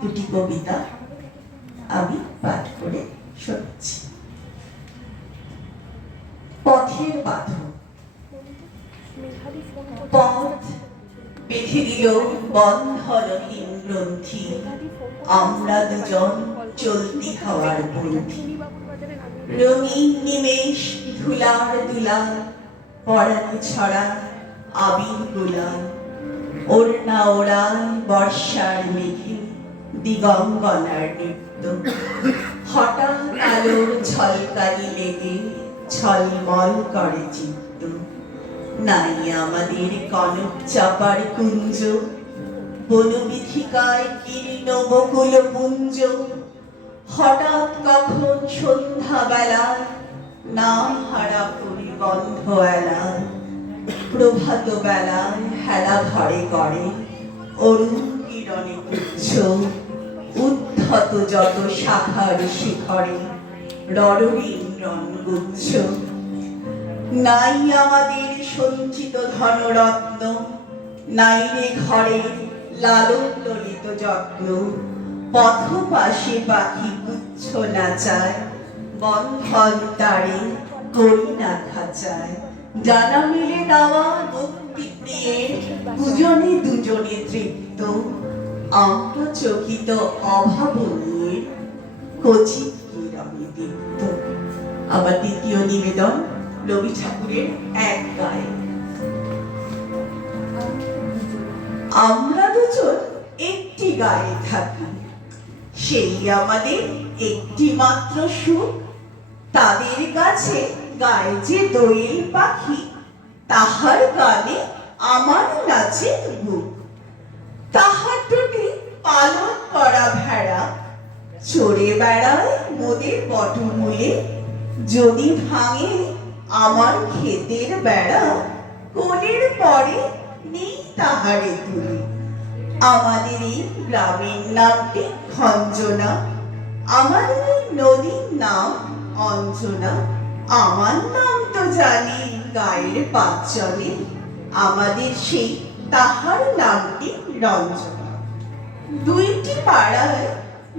দুটি কবিতা আমি পাঠ করে শোনাচ্ছি। পথের বাঁধন। পথ বেঁধে দিল বন্ধনহীন গ্রন্থি। আমরা দুজন চলতি হওয়ার পন্থী রঙিন নিমেষ ধুলার দুলাল পরানো ছড়া আবির গোলাল। ওড়না ওড়ায় বর্ষার মেঘে। দিগঙ্গনার নৃত্য। হঠাৎ আলোর ঝলকানি লেগে ছলমল করে চিত্ত। নাই আমাদের কনক চাপার কুঞ্জ কীর্ণ বকুল পুঞ্জ। হঠাৎ কখন নাম হারা পরিবন্ধ এলায় প্রভাত বেলায় হেলা ঘরে করে অরুণ কিরণে উচ্চ উদ্ধত যত শাখার শিখরে ররবীন রণগুচ্ছ নাই আমাদের সঞ্চিত ধনরত্ন, নাই রে ঘরে লালন ললিত যত্ন। পথ পাশে পাখি গুচ্ছ নাচায় বন্ধন তারে করি না খাঁচায়। জানা মিলে দেওয়া মুক্তি প্রিয়ে দুজনে দুজনে তৃপ্ত আমরা চকিত অভাব নিয়ে কচি কিরমে দীপ্ত আমার দ্বিতীয় নিবেদন, রবি ঠাকুরের এক গায়ে। আমরা দুজন একটি গায়ে থাকি। সেই আমাদের একটি মাত্র সুখ তাদের কাছে গায়ে যে দোয়েল পাখি, তাহার গানে নাচে বুক তাহার পালন করা ভেড়া। চড়ে বেড়ায় মোদের বটমূলে যদি ভাঙে আমার ক্ষেতের বেড়া, কোলের পরে নেই তাহারে তুলে আমাদের এই গ্রামের নামটি খঞ্জনা। আমাদের এই নদীর নাম অঞ্জনা। আমার নাম তো জানি গায়ের পাঁচজনে আমাদের সেই তাহার নামটি রঞ্জনা? দুইটি পাড়ায়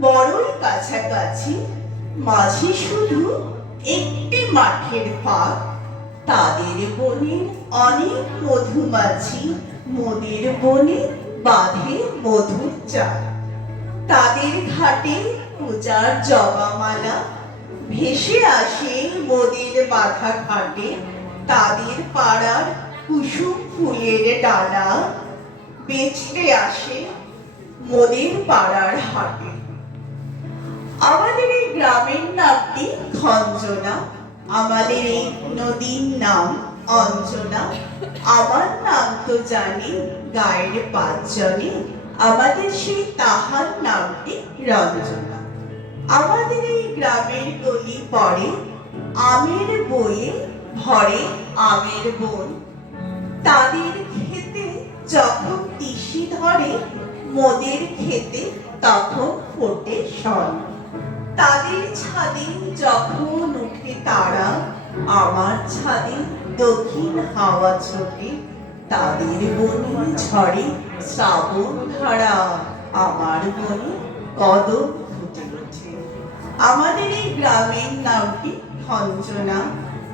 বড়ই কাছাকাছি, মাঝে শুধু একটি মাঠের ফাঁক। তাদের বনে অনেক মধুমাছি, মোদের বনে বাঁধে মধুর চাল তাদের ঘাটে পূজার জবামালা, ভেসে আসে মোদের বাধা ঘাটে। তাদের পাড়ার কুসুম ফুলের ডালা বেচতে আসে মোদের পাড়ার হাটে। আমাদের এই গ্রামের নামটি খঞ্জনা আমাদের এই নদীর নাম অঞ্জনা। আমার নাম তো জানি গায়ের পাঁচজনে, আমাদের সেই তাহার নামটি রঞ্জনা। আমাদের এই গ্রামের গলি পরে আমের বয়ে ভরে আমের বন। তাদের খেতে যখন তিসি ধরে, মোদের খেতে তখন ফোটে সন তাদের ছাদে যখন উঠে তারা, আমার ছাদে দক্ষিণ হাওয়া ছোটে, তাদের বনে ঝড়ে শ্রাবণ ধারা, আমার বনে কদম ফুটে ওঠে। আমাদের এই গ্রামের নামটি খঞ্জনা।